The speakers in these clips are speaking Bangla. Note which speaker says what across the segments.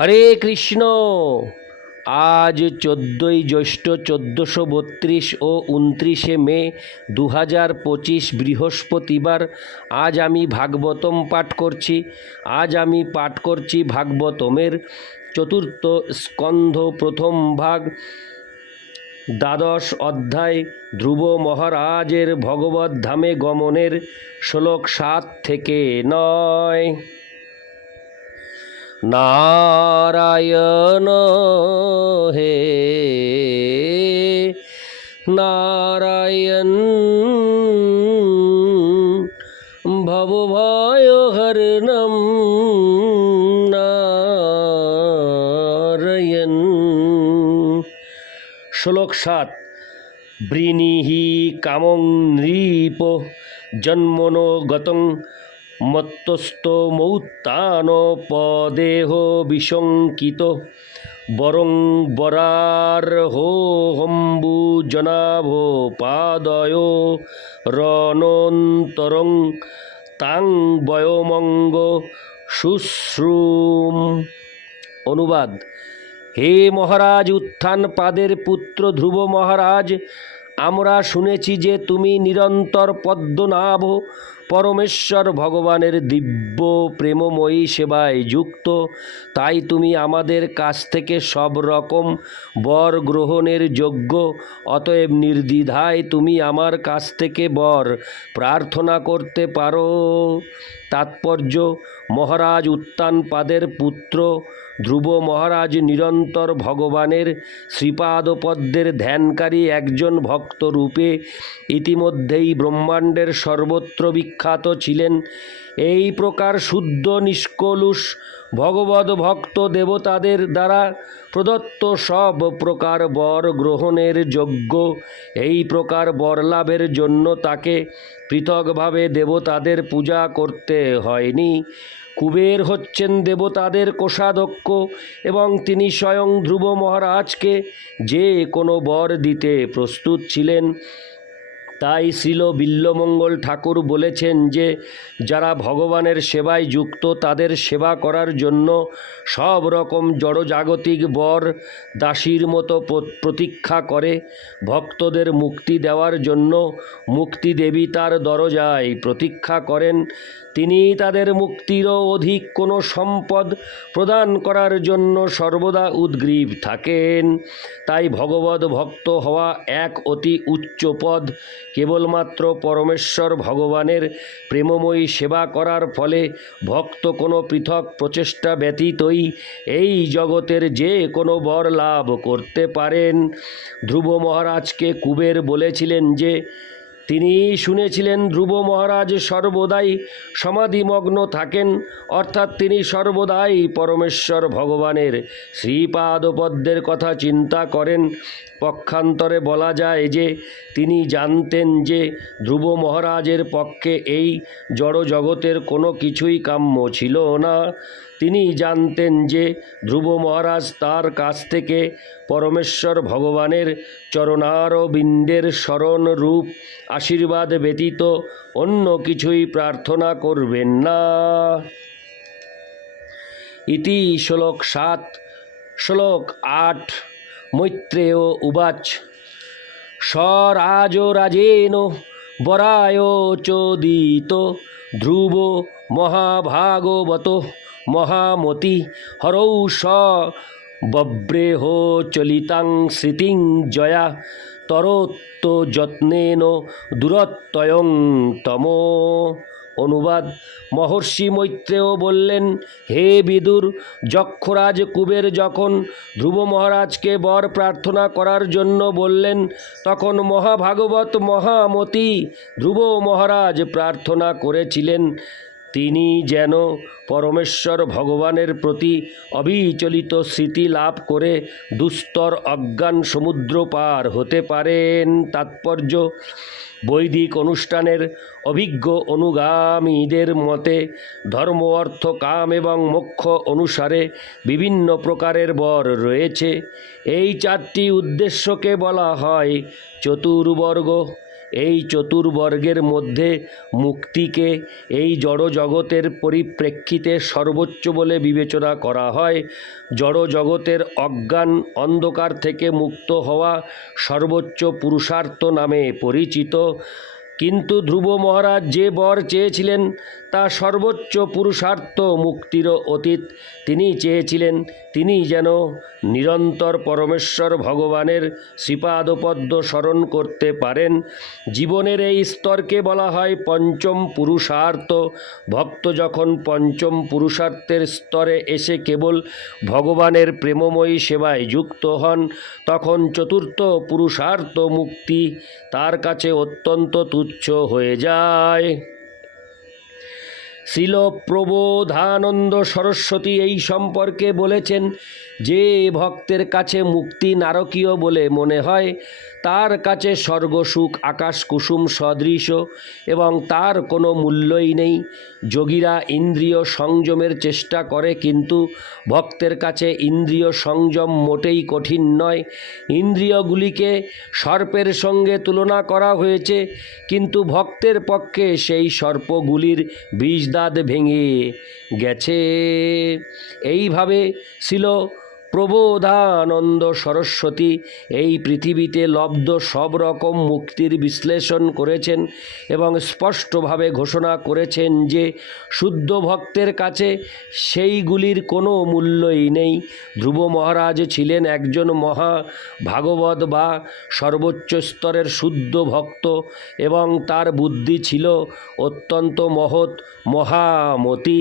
Speaker 1: হরে কৃষ্ণ। আজ চোদ্দোই জ্যৈষ্ঠ চোদ্দোশো বত্রিশ ও উনত্রিশে মে দু হাজার পঁচিশ বৃহস্পতিবার আজ আমি ভাগবতম পাঠ করছি। আজ আমি পাঠ করছি ভাগবতমের চতুর্থ স্কন্ধ প্রথম ভাগ। দ্বাদশ অধ্যায় ধ্রুব মহারাজের ভগবত ধামে গমনের শ্লোক সাত থেকে নয়। নারায়ণ হে নারায়ণ ভবভয় হরণম নারায়ণ। শ্লোক সাত বৃণীহি কামং নৃপ জন্মনো গতং মত্তস্ত মৌত্তান পদেহ বিশঙ্কিত, বরং বরার হো হম্বু জনাভ পাদয় রণন্তরং তাং বয়মঙ্গ শুশ্রুম। অনুবাদ, হে মহারাজ, উত্থান পাদের পুত্র ধ্রুব মহারাজ, আমরা শুনেছি যে তুমি নিরন্তর পদ্মনাভ পরমেশ্বর ভগবানের দিব্য প্রেমময়ী সেবায় যুক্ত, তাই তুমি আমাদের কাছ থেকে সব রকম বর গ্রহণের যোগ্য। অতএব নির্দ্বিধায় তুমি আমার কাছ থেকে বর প্রার্থনা করতে পারো। তাৎপর্য, মহারাজ উত্তানপাদের পুত্র, ধ্রুব মহারাজ নিরন্তর ভগবানের শ্রীপাদপদ্মের ধ্যানকারী একজন ভক্ত রূপে ইতিমধ্যেই ব্রহ্মাণ্ডের সর্বত্র বিখ্যাত ছিলেন। এই প্রকার শুদ্ধ নিষ্কলুষ ভগবত ভক্ত দেবতাদের দ্বারা প্রদত্ত সব প্রকার বর গ্রহণের যোগ্য। এই প্রকার বর লাভের জন্য তাকে পৃথকভাবে দেবতাদের পূজা করতে হয়নি। কুবের হচ্ছেন দেবতাদের কোষাধ্যক্ষ এবং তিনি স্বয়ং ধ্রুব মহারাজকে যে কোনো বর দিতে প্রস্তুত ছিলেন। তাই শ্রীল বিল্লমঙ্গল ঠাকুর বলেছেন যে, যারা ভগবানের সেবায় যুক্ত তাদের সেবা করার জন্য সব রকম জড়জাগতিক বর দাসীর মতো প্রতীক্ষা করে, ভক্তদের মুক্তি দেওয়ার জন্য মুক্তি দেবী তার দরজায় প্রতীক্ষা করেন। তিনি তাদের মুক্তিরও অধিক কোনো সম্পদ প্রদান করার জন্য সর্বদা উদ্গ্রীব থাকেন। তাই ভগবত ভক্ত হওয়া এক অতি উচ্চ পদ। কেবলমাত্র পরমেশ্বর ভগবানের প্রেমময়ী সেবা করার ফলে ভক্ত কোনো পৃথক প্রচেষ্টা ব্যতীতই এই জগতের যে কোনো বর লাভ করতে পারেন। ধ্রুব মহারাজকে কুবের বলেছিলেন যে তিনি শুনেছিলেন ধ্রুব মহারাজ সর্বদাই সমাধিমগ্ন থাকেন, অর্থাৎ তিনি সর্বদাই পরমেশ্বর ভগবানের শ্রীপাদপদ্মের কথা চিন্তা করেন। পক্ষান্তরে বলা যায় যে, তিনি জানতেন যে ধ্রুব মহারাজের পক্ষে এই জড় জগতের কোনো কিছুই কাম্য ছিল না। তিনি জানতেন যে ধ্রুব মহারাজ তার কাছ থেকে পরমেশ্বর ভগবানের চরণারবিন্দের স্মরণ রূপ আশীর্বাদ ব্যতীত অন্য কিছুই প্রার্থনা করবেন না। ইতি শ্লোক সাত, শ্লোক আট, মৈত্রেয় উবাচ। স্বরাজ রাজেন বরায় চোদিত ধ্রুব মহাভাগবত মহামতি হরৌ স বব্রেহ চলিতাং স্মৃতিং জয়া তরোত্ত যত্নেন দূরত্বয়ং তম। অনুবাদ, মহর্ষি মৈত্রেয় বললেন, হে বিদুর, যক্ষরাজ কুবের যখন ধ্রুব মহারাজকে বর প্রার্থনা করার জন্য বললেন, তখন মহাভাগবত মহামতি ধ্রুব মহারাজ প্রার্থনা করেছিলেন। তিনি যেন পরমেশ্বর ভগবানের প্রতি অবিচলিত স্মৃতি লাভ করে দুস্তর অজ্ঞান সমুদ্র পার হতে পারেন। তাৎপর্য, বৈদিক অনুষ্ঠানের অভিজ্ঞ অনুগামীদের মতে ধর্ম, অর্থ, কাম এবং মোক্ষ অনুসারে বিভিন্ন প্রকারের বর রয়েছে। এই চারটি উদ্দেশ্যকে বলা হয় চতুর্বর্গ। এই চতুর্বর্গের মধ্যে মুক্তিকে এই জড় জগতের পরিপ্রেক্ষিতে সর্বোচ্চ বলে বিবেচনা করা হয়। জড় জগতের অজ্ঞান অন্ধকার থেকে মুক্ত হওয়া সর্বোচ্চ পুরুষার্থ নামে পরিচিত। কিন্তু ধ্রুব মহারাজ যে বর চেয়েছিলেন, তা সর্বোচ্চ পুরুষার্থ মুক্তির অতীত তিনি চেয়েছিলেন। তিনি যেন নিরন্তর পরমেশ্বর ভগবানের শ্রীপাদপদ্ম স্মরণ করতে পারেন। জীবনের এই স্তরকে বলা হয় পঞ্চম পুরুষার্থ। ভক্ত যখন পঞ্চম পুরুষার্থের স্তরে এসে কেবল ভগবানের প্রেমময়ী সেবায় যুক্ত হন, তখন চতুর্থ পুরুষার্থ মুক্তি তার কাছে অত্যন্ত তুচ্ছ। হয়ে যায়। শিল প্রবোধানন্দ সরস্বতী এই সম্পর্কে বলেছেন, যে ভক্তের কাছে মুক্তি নারকীয় বলে মনে হয় তার কাছে স্বর্গসুখ আকাশ কুসুম সদৃশ এবং তার কোনো মূল্যই নেই। যোগীরা ইন্দ্রিয় সংযমের চেষ্টা করে কিন্তু ভক্তের কাছে ইন্দ্রিয় সংযম মোটেই কঠিন নয়। ইন্দ্রিয়গুলিকে সর্পের সঙ্গে তুলনা করা হয়েছে, কিন্তু ভক্তের পক্ষে সেই সর্পগুলির বিষদাঁত ভেঙে গেছে। এইভাবে ছিল প্রবোধানন্দ সরস্বতী, এই পৃথিবীতে লব্ধ সব রকম মুক্তির বিশ্লেষণ করেছেন এবং স্পষ্টভাবে ঘোষণা করেছেন যে শুদ্ধ ভক্তের কাছে সেইগুলির কোনো মূল্যই নেই। ধ্রুব মহারাজ ছিলেন একজন মহা ভাগবত বা সর্বোচ্চ স্তরের শুদ্ধ ভক্ত এবং তার বুদ্ধি ছিল অত্যন্ত মহৎ মহামতি।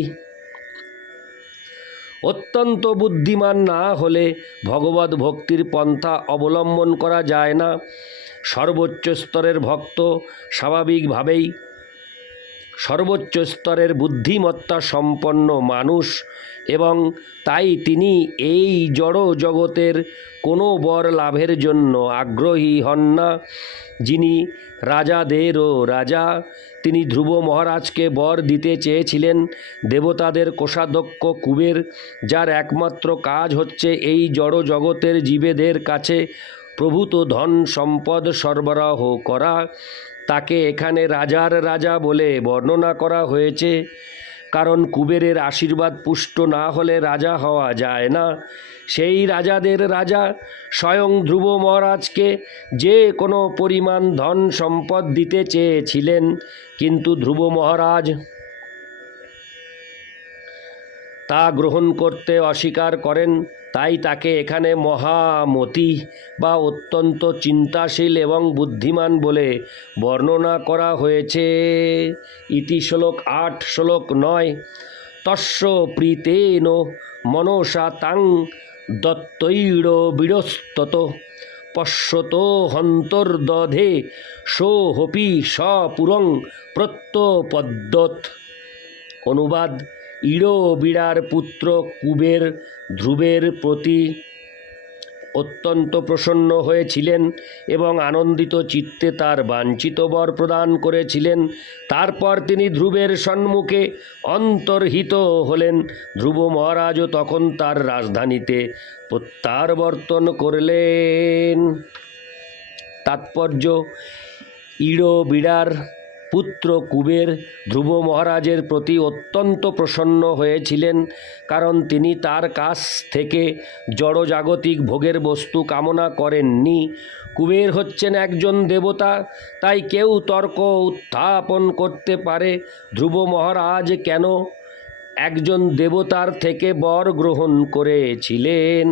Speaker 1: অত্যন্ত বুদ্ধিমান না হলে ভগবত ভক্তির পন্থা অবলম্বন করা যায় না। সর্বোচ্চ স্তরের ভক্ত স্বাভাবিকভাবেই সর্বোচ্চ স্তরের বুদ্ধিমত্তা সম্পন্ন মানুষ এবং তাই তিনি এই জড় জগতের কোনো বর লাভের জন্য আগ্রহী হন না। যিনি রাজাদেরও রাজা, তিনি ধ্রুব মহারাজকে বর দিতে চেয়েছিলেন দেবতাদের কোষাধ্যক্ষ কুবের, যার একমাত্র কাজ হচ্ছে এই জড় জগতের জীবেদের কাছে প্রভূত ধন সম্পদ সরবরাহ করা, তাকে এখানে রাজার রাজা বলে বর্ণনা করা হয়েছে। কারণ কুবেরের আশীর্বাদ পুষ্ট না হলে রাজা হওয়া যায় না। সেই রাজাদের রাজা স্বয়ং ধ্রুব মহারাজকে যে কোনো পরিমাণ ধন সম্পদ দিতে চেয়েছিলেন, কিন্তু ধ্রুব মহারাজ তা গ্রহণ করতে অস্বীকার করেন। তাই তাকে এখানে মহামতি বা অত্যন্ত চিন্তাশীল এবং বুদ্ধিমান বলে বর্ণনা করা হয়েছে। ইতি শ্লোক আট, শ্লোক নয়। তস্য প্রীতেন মনসা তাং দত্তৈর বিড়স্তত পশ্যত হন্তর্দধে সোহপি সপুরং প্রত্যপদ্যত। অনুবাদ ইড়ো বিড়ার পুত্র কুবের ধ্রুবের প্রতি অত্যন্ত প্রসন্ন হয়েছিলেন এবং আনন্দিত চিত্তে তার বাঞ্ছিত বর প্রদান করেছিলেন। তারপর তিনি ধ্রুবের সম্মুখে অন্তর্হিত হলেন। ধ্রুব মহারাজও তখন তার রাজধানীতে প্রত্যাবর্তন করলেন। তাৎপর্য ইড়ো বিড়ার পুত্র কুবের ধ্রুব মহারাজের প্রতি অত্যন্ত প্রসন্ন হয়েছিলেন, কারণ তিনি তার কাছ থেকে জড়জাগতিক ভোগের বস্তু কামনা করেননি। কুবের হচ্ছেন একজন দেবতা, তাই কেউ তর্ক উত্থাপন করতে পারে। ধ্রুব মহারাজ কেন একজন দেবতার থেকে বর গ্রহণ করেছিলেন?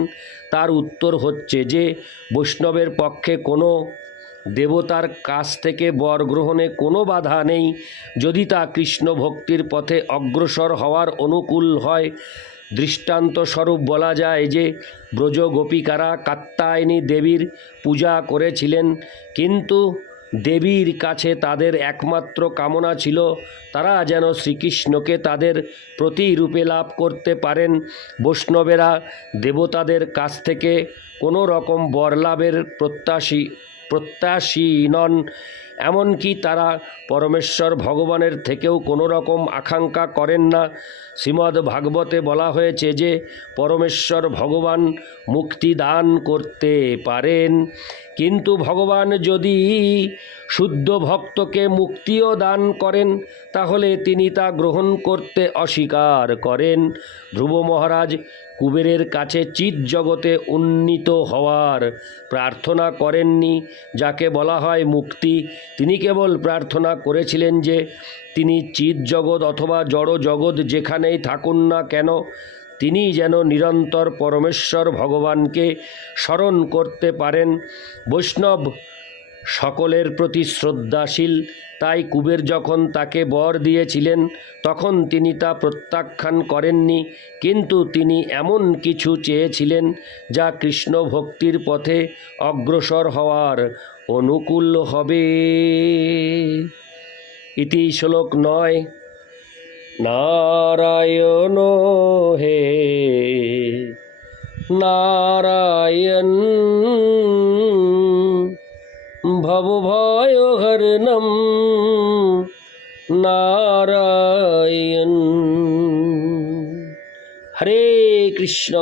Speaker 1: তার উত্তর হচ্ছে যে, বৈষ্ণবের পক্ষে কোনো দেবতার কাছ থেকে বর গ্রহণে কোনো বাধা নেই। যদি তা কৃষ্ণ ভক্তির পথে অগ্রসর হওয়ার অনুকূল হয় দৃষ্টান্ত স্বরূপ বলা যায় যে ব্রজ গোপিকারা কাত্তায়নী দেবীর পূজা করেছিলেন, কিন্তু দেবীর কাছে তাদের একমাত্র কামনা ছিল, তারা যেন শ্রীকৃষ্ণকে তাদের প্রতিরূপে লাভ করতে পারেন। বৈষ্ণবেরা দেবতাদের কাছ থেকে কোনো রকম বর লাভের প্রত্যাশী প্রত্যাশী নন এমনকি তারা পরমেশ্বর ভগবানের থেকেও কোনো রকম আকাঙ্ক্ষা করেন না। শ্রীমদ্ ভাগবতে বলা হয়েছে যে, পরমেশ্বর ভগবান মুক্তি দান করতে পারেন। কিন্তু ভগবান যদি শুদ্ধ ভক্তকে মুক্তিও দান করেন, তাহলে তিনি তা গ্রহণ করতে অস্বীকার করেন। ধ্রুব মহারাজ কুবেরের কাছে চিৎ জগতে উন্নীত হওয়ার প্রার্থনা করেননি, যাকে বলা হয় মুক্তি। তিনি কেবল প্রার্থনা করেছিলেন যে তিনি চিৎ জগৎ অথবা জড় জগৎ যেখানেই থাকুন না কেন তিনি যেন নিরন্তর পরমেশ্বর ভগবানকে স্মরণ করতে পারেন। বৈষ্ণব সকলের প্রতি শ্রদ্ধাশীল, তাই কুবের যখন তাকে বর দিয়েছিলেন, তখন তিনি তা প্রত্যাখ্যান করেননি। কিন্তু তিনি এমন কিছু চেয়েছিলেন যা কৃষ্ণ ভক্তির পথে অগ্রসর হওয়ার অনুকূল হবে। ইতি শ্লোক নয় নারায়ণ হে নারায়ণ ভবভয়হরণম নারায়ণ। হরে কৃষ্ণ।